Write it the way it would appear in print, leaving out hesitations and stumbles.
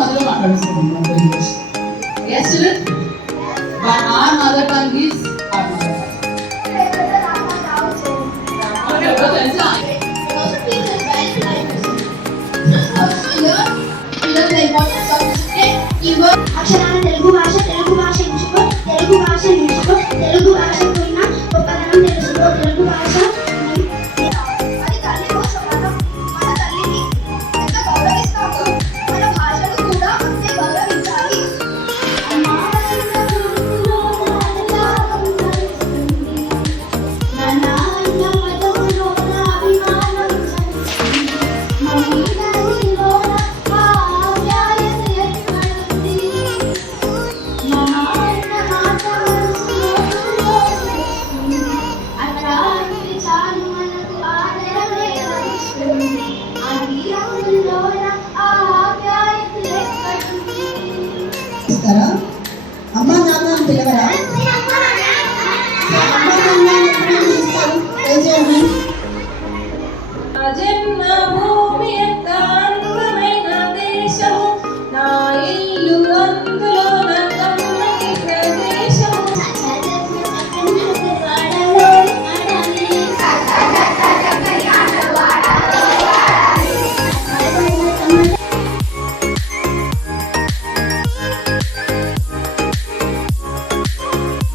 Mother మాట్లాడుతున్నాం English. Yes, children? But our mother tongue is our mother tongue. Okay, what else? Also teaches value life lessons. Just helps to learn the importance of discipline, teamwork. అక్షరాల తెలుగు భాష ఎంచుకో, తెలుగు భాష నేర్చుకో, తెలుగు భాష పోయినా గొప్పదనం తెలుసుకో, తెలుగు భాష అది తల్లి కోసం మన తల్లిని ఎంత గౌరవిస్తామో మన భాషను కూడా అంతే గౌరవించాలి. అమ్మా నాన్న అని పిలవరా?